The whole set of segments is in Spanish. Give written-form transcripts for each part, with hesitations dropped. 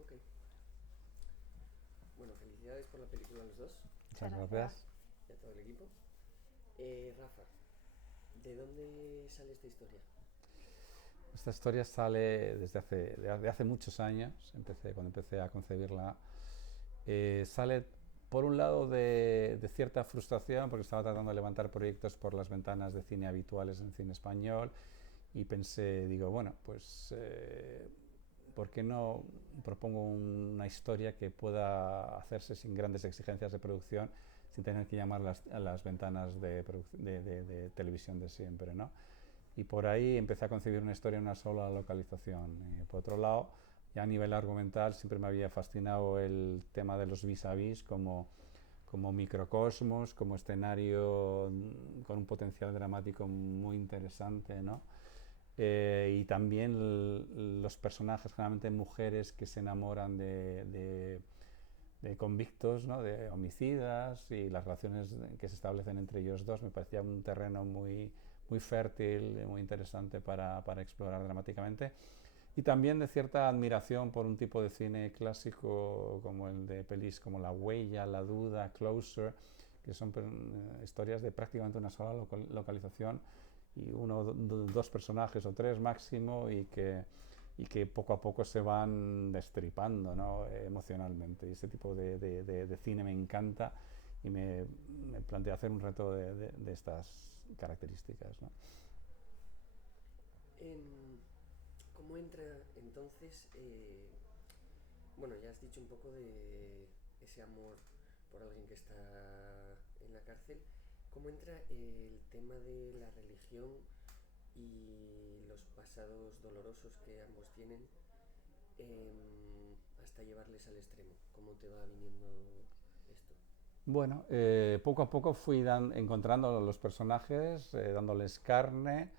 Ok. Bueno, felicidades por la película a los dos Muchas Muchas gracias. gracias. y a todo el equipo. Rafa, ¿de dónde sale esta historia? Esta historia sale de hace muchos años, cuando empecé a concebirla. Sale, por un lado, de cierta frustración, porque estaba tratando de levantar proyectos por las ventanas de cine habituales en cine español, y pensé, digo, bueno, pues, ¿por qué no propongo una historia que pueda hacerse sin grandes exigencias de producción, sin tener que llamar a las ventanas de televisión de siempre, ¿no? Y por ahí empecé a concebir una historia en una sola localización. Por otro lado, ya a nivel argumental siempre me había fascinado el tema de los vis-a-vis como microcosmos, como escenario con un potencial dramático muy interesante, ¿no? Y también los personajes, generalmente mujeres que se enamoran de convictos, ¿no? De homicidas, y las relaciones que se establecen entre ellos dos, me parecía un terreno muy fértil, muy interesante para explorar dramáticamente. Y también de cierta admiración por un tipo de cine clásico como el de pelis como La Huella, La Duda, Closer, que son historias de prácticamente una sola localización y dos personajes o tres máximo, y que poco a poco se van destripando, ¿no? Emocionalmente. Y ese tipo de cine me encanta, y me planteé hacer un reto de estas características, ¿no? En- ¿Cómo entra entonces? Bueno, ya has dicho un poco de ese amor por alguien que está en la cárcel. ¿Cómo entra el tema de la religión y los pasados dolorosos que ambos tienen hasta llevarles al extremo? ¿Cómo te va viniendo esto? Bueno, poco a poco fui encontrando a los personajes, dándoles carne,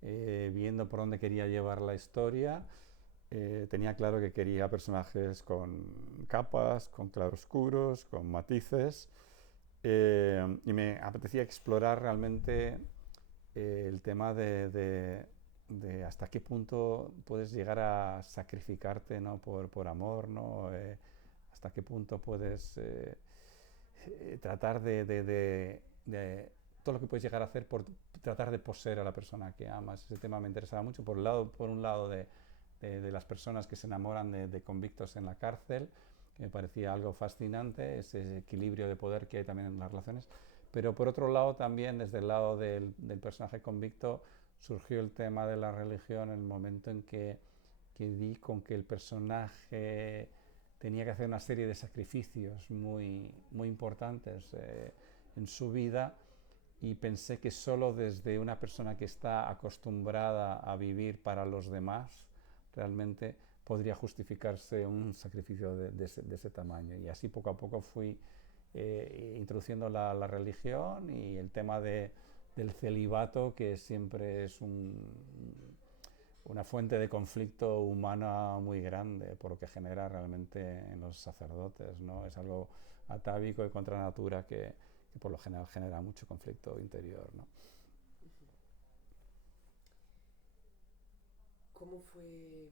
viendo por dónde quería llevar la historia. Tenía claro que quería personajes con capas, con claroscuros, con matices, y me apetecía explorar realmente el tema de hasta qué punto puedes llegar a sacrificarte, ¿no? por amor, ¿no? Hasta qué punto puedes tratar de todo lo que puedes llegar a hacer por tratar de poseer a la persona que amas. Ese tema me interesaba mucho, por un lado de las personas que se enamoran de convictos en la cárcel, que me parecía algo fascinante, ese equilibrio de poder que hay también en las relaciones, pero por otro lado también desde el lado del personaje convicto surgió el tema de la religión en el momento en que di con que el personaje tenía que hacer una serie de sacrificios muy importantes en su vida, y pensé que solo desde una persona que está acostumbrada a vivir para los demás realmente podría justificarse un sacrificio de ese tamaño. Y así poco a poco fui introduciendo la religión y el tema del celibato, que siempre es una fuente de conflicto humana muy grande, por lo que genera realmente en los sacerdotes, ¿no? Es algo atávico y contra natura que por lo general genera mucho conflicto interior, ¿no? ¿Cómo fue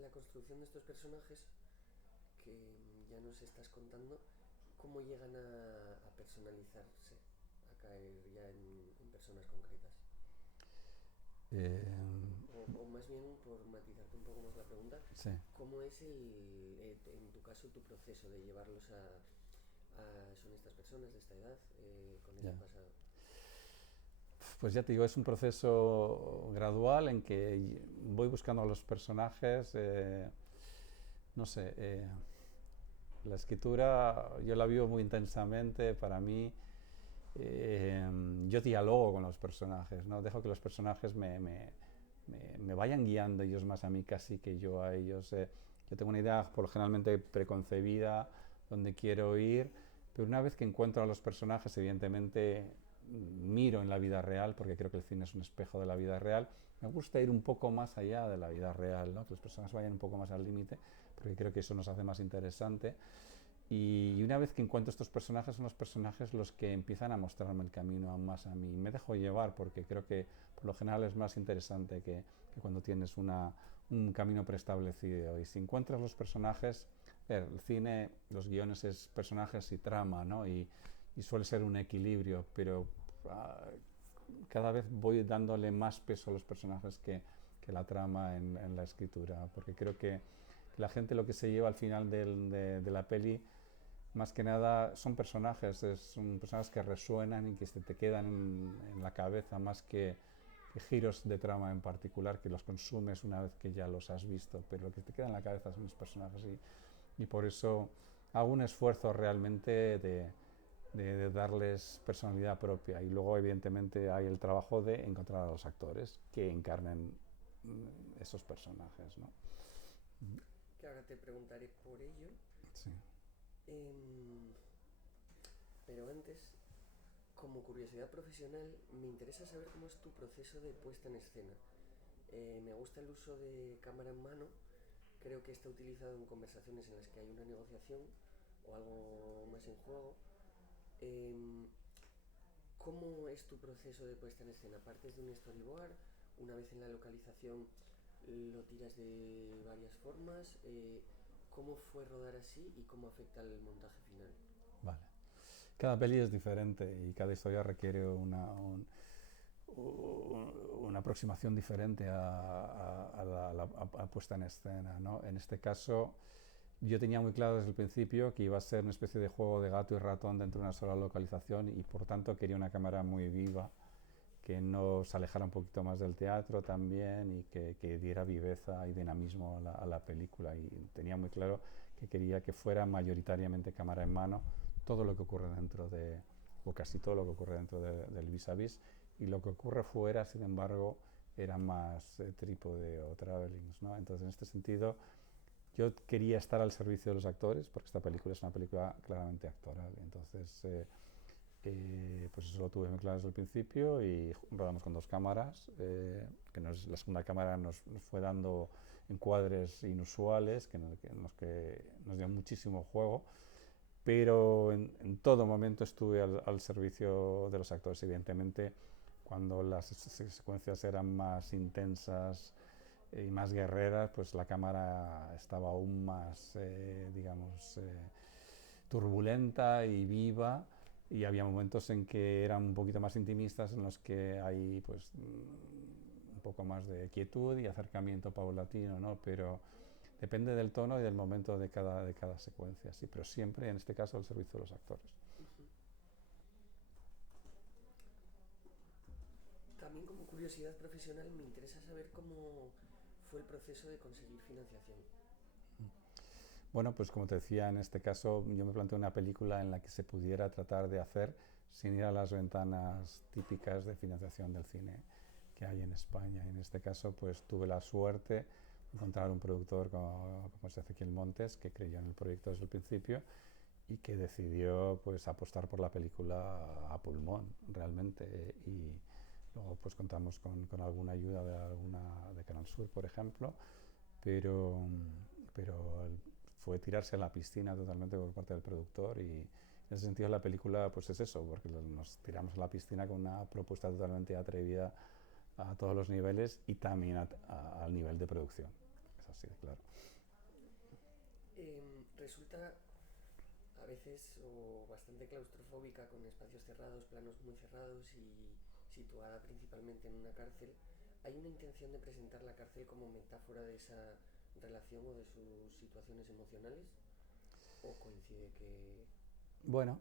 la construcción de estos personajes que ya nos estás contando? ¿Cómo llegan a personalizarse, a caer ya en personas concretas? Eh, O más bien, por matizarte un poco más la pregunta, sí. ¿cómo es en tu caso, tu proceso de llevarlos son estas personas de esta edad, con ese Ya. pasado? Pues ya te digo, es un proceso gradual en que voy buscando a los personajes. No sé, la escritura yo la vivo muy intensamente. Para mí, yo dialogo con los personajes, ¿no? Dejo que los personajes me vayan guiando ellos más a mí casi que yo a ellos. Yo tengo una idea por lo generalmente preconcebida donde quiero ir, pero una vez que encuentro a los personajes, evidentemente miro en la vida real, porque creo que el cine es un espejo de la vida real. Me gusta ir un poco más allá de la vida real, ¿no? Que las personas vayan un poco más al límite, porque creo que eso nos hace más interesante. Y una vez que encuentro estos personajes, son los personajes los que empiezan a mostrarme el camino aún más a mí. Me dejo llevar, porque creo que por lo general es más interesante que cuando tienes un camino preestablecido. Y si encuentras los personajes, el cine, los guiones es personajes y trama, ¿no? Y suele ser un equilibrio, pero cada vez voy dándole más peso a los personajes que la trama en la escritura, porque creo que la gente lo que se lleva al final de la peli, más que nada, son personajes que resuenan y que se te quedan en la cabeza más que giros de trama en particular, que los consumes una vez que ya los has visto, pero lo que te queda en la cabeza son los personajes y por eso hago un esfuerzo realmente de darles personalidad propia y luego evidentemente hay el trabajo de encontrar a los actores que encarnen esos personajes, ¿no? Que ahora te preguntaré por ello. Sí. Pero antes, como curiosidad profesional, me interesa saber cómo es tu proceso de puesta en escena. Me gusta el uso de cámara en mano. Creo que está utilizado en conversaciones en las que hay una negociación o algo más en juego. ¿Cómo es tu proceso de puesta en escena? ¿Partes de un storyboard? Una vez en la localización lo tiras de varias formas. ¿Cómo fue rodar así y cómo afecta el montaje final? Vale. Cada peli es diferente y cada historia requiere una aproximación diferente a la puesta en escena, ¿no? En este caso, yo tenía muy claro desde el principio que iba a ser una especie de juego de gato y ratón dentro de una sola localización y por tanto quería una cámara muy viva, que nos alejara un poquito más del teatro también y que diera viveza y dinamismo a la película. Y tenía muy claro que quería que fuera mayoritariamente cámara en mano todo lo que ocurre dentro de, o casi todo lo que ocurre dentro del vis a vis, y lo que ocurre fuera, sin embargo, era más trípode o travelings, ¿no? Entonces, en este sentido, yo quería estar al servicio de los actores, porque esta película es una película claramente actoral. Entonces, pues eso lo tuve muy claro desde el principio y rodamos con dos cámaras, que la segunda cámara nos fue dando encuadres inusuales, en los que nos dio muchísimo juego, pero en todo momento estuve al servicio de los actores. Evidentemente, cuando las secuencias eran más intensas y más guerreras, pues la cámara estaba aún más, turbulenta y viva, y había momentos en que eran un poquito más intimistas, en los que hay pues un poco más de quietud y acercamiento paulatino, ¿no? Pero depende del tono y del momento de cada secuencia, sí, pero siempre en este caso al servicio de los actores. También como curiosidad profesional me interesa saber cómo fue el proceso de conseguir financiación. Bueno, pues como te decía, en este caso yo me planteé una película en la que se pudiera tratar de hacer sin ir a las ventanas típicas de financiación del cine que hay en España. Y en este caso pues tuve la suerte de encontrar un productor como es Ezequiel Montes, que creyó en el proyecto desde el principio y que decidió pues apostar por la película a pulmón realmente. Y luego pues contamos con alguna ayuda de Canal Sur, por ejemplo, pero fue tirarse a la piscina totalmente por parte del productor, y en ese sentido la película pues es eso, porque nos tiramos a la piscina con una propuesta totalmente atrevida a todos los niveles y también al nivel de producción. Es así, claro. Resulta a veces o bastante claustrofóbica, con espacios cerrados, planos muy cerrados y situada principalmente en una cárcel. ¿Hay una intención de presentar la cárcel como metáfora de esa relación o de sus situaciones emocionales? ¿O coincide que...? Bueno,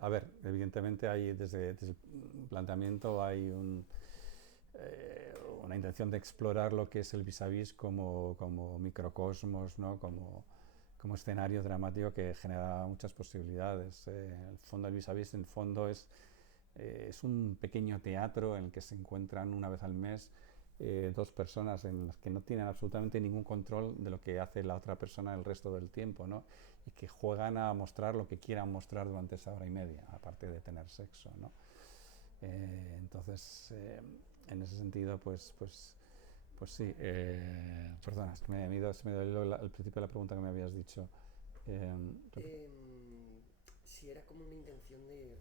a ver, evidentemente hay desde el planteamiento hay una intención de explorar lo que es el vis a vis como microcosmos, ¿no? Como escenario dramático que genera muchas posibilidades. El fondo del vis a vis, en el fondo, es un pequeño teatro en el que se encuentran una vez al mes dos personas en las que no tienen absolutamente ningún control de lo que hace la otra persona el resto del tiempo, ¿no? Y que juegan a mostrar lo que quieran mostrar durante esa hora y media, aparte de tener sexo, ¿no? Entonces, en ese sentido, pues sí. Perdona, es que se me dio al principio de la pregunta que me habías dicho. si era como una intención de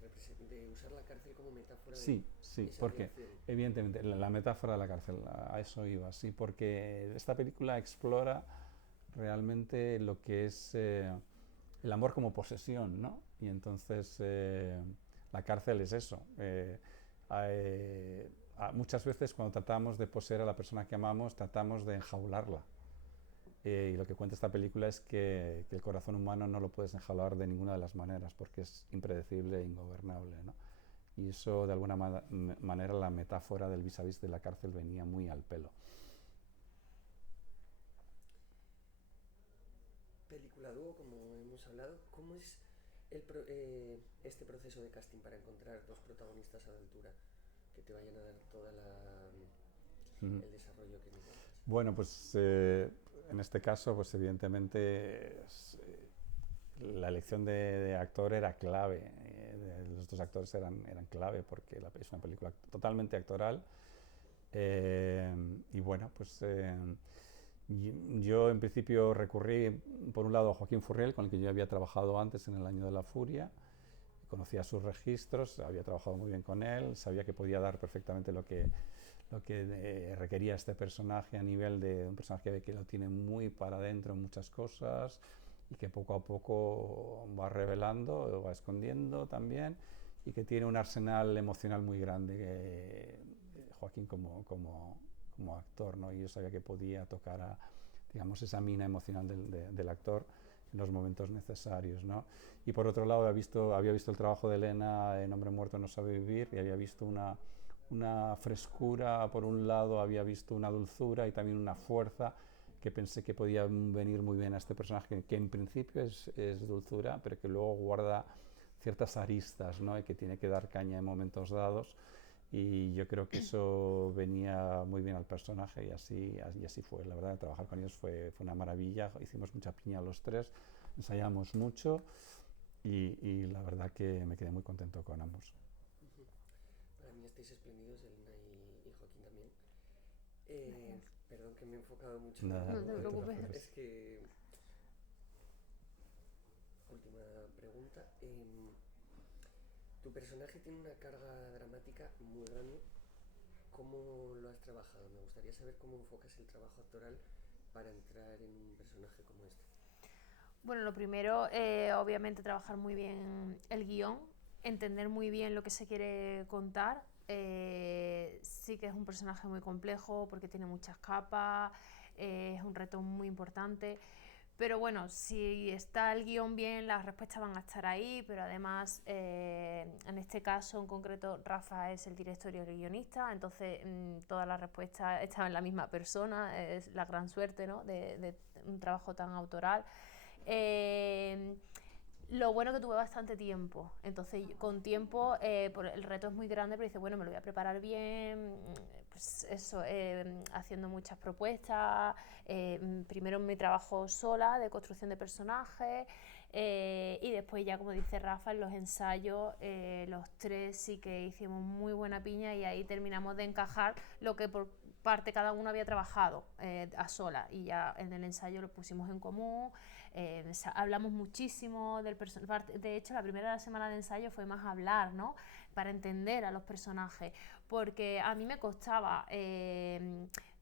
usar la cárcel como metáfora de Sí, sí, esa porque relación. evidentemente la metáfora de la cárcel, a eso iba, sí, porque esta película explora realmente lo que es el amor como posesión, ¿no? Y entonces la cárcel es eso. Muchas veces cuando tratamos de poseer a la persona que amamos, tratamos de enjaularla. Y lo que cuenta esta película es que el corazón humano no lo puedes enjaular de ninguna de las maneras, porque es impredecible e ingobernable, ¿no? Y eso, de alguna manera, la metáfora del vis a vis de la cárcel venía muy al pelo. Película dúo, como hemos hablado, ¿cómo es este proceso de casting para encontrar dos protagonistas a la altura que te vayan a dar toda el desarrollo que necesitas? Bueno, pues en este caso, pues evidentemente la elección de actor era clave. Los dos actores eran clave porque es una película totalmente actoral. Y bueno, pues yo en principio recurrí por un lado a Joaquín Furriel, con el que yo había trabajado antes en El Año de la Furia. Conocía sus registros, había trabajado muy bien con él, sabía que podía dar perfectamente lo que requería este personaje a nivel de un personaje que lo tiene muy para adentro en muchas cosas y que poco a poco va revelando, va escondiendo también, y que tiene un arsenal emocional muy grande, Joaquín como actor, ¿no? Y yo sabía que podía tocar digamos, esa mina emocional del actor en los momentos necesarios, ¿no? Y por otro lado había visto el trabajo de Elena en Hombre Muerto no sabe vivir, y había visto una frescura, por un lado había visto una dulzura y también una fuerza que pensé que podía venir muy bien a este personaje, que en principio es dulzura, pero que luego guarda ciertas aristas, ¿no? Y que tiene que dar caña en momentos dados, y yo creo que eso venía muy bien al personaje, y así fue. La verdad, trabajar con ellos fue una maravilla, hicimos mucha piña los tres, ensayamos mucho, y la verdad que me quedé muy contento con ambos. Para mí estáis espléndidos, Elena y Joaquín también. Perdón que me he enfocado mucho Nada, No te en preocupes. es que última pregunta. Tu personaje tiene una carga dramática muy grande. ¿Cómo lo has trabajado? Me gustaría saber cómo enfocas el trabajo actoral para entrar en un personaje como este. Bueno, lo primero, obviamente, trabajar muy bien el guión, entender muy bien lo que se quiere contar. Sí que es un personaje muy complejo porque tiene muchas capas, es un reto muy importante. Pero bueno, si está el guión bien, las respuestas van a estar ahí, pero además, en este caso en concreto, Rafa es el director y el guionista, entonces todas las respuestas estaban en la misma persona, es la gran suerte, ¿no?, de un trabajo tan autoral. Lo bueno que tuve bastante tiempo, entonces con tiempo el reto es muy grande, pero dice, bueno, me lo voy a preparar bien, pues eso, haciendo muchas propuestas, primero mi trabajo sola de construcción de personajes, y después ya, como dice Rafa, en los ensayos los tres sí que hicimos muy buena piña, y ahí terminamos de encajar lo que por parte cada uno había trabajado a sola, y ya en el ensayo lo pusimos en común. Hablamos muchísimo del personaje. De hecho, la primera semana de ensayo fue más hablar, ¿no?, para entender a los personajes, porque a mí me costaba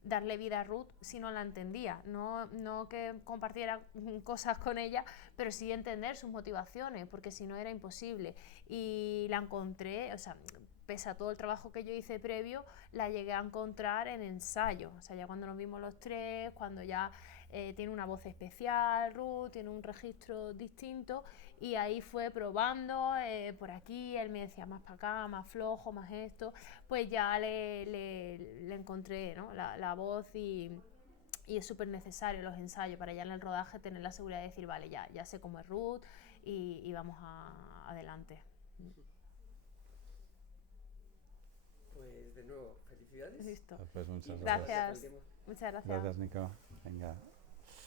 darle vida a Ruth si no la entendía, no que compartiera cosas con ella, pero sí entender sus motivaciones, porque si no era imposible. Y la encontré, o sea, pese a todo el trabajo que yo hice previo, la llegué a encontrar en ensayo, o sea, ya cuando nos vimos los tres, cuando ya tiene una voz especial, Ruth, tiene un registro distinto, y ahí fue probando, por aquí, él me decía más para acá, más flojo, más esto, pues ya le encontré, ¿no?, la voz, y es súper necesario los ensayos para ya en el rodaje tener la seguridad de decir, vale, ya sé cómo es Ruth, y vamos adelante. Pues de nuevo, felicidades. Listo. Pues muchas Y gracias. Gracias. Muchas gracias. Gracias, Nico. Venga.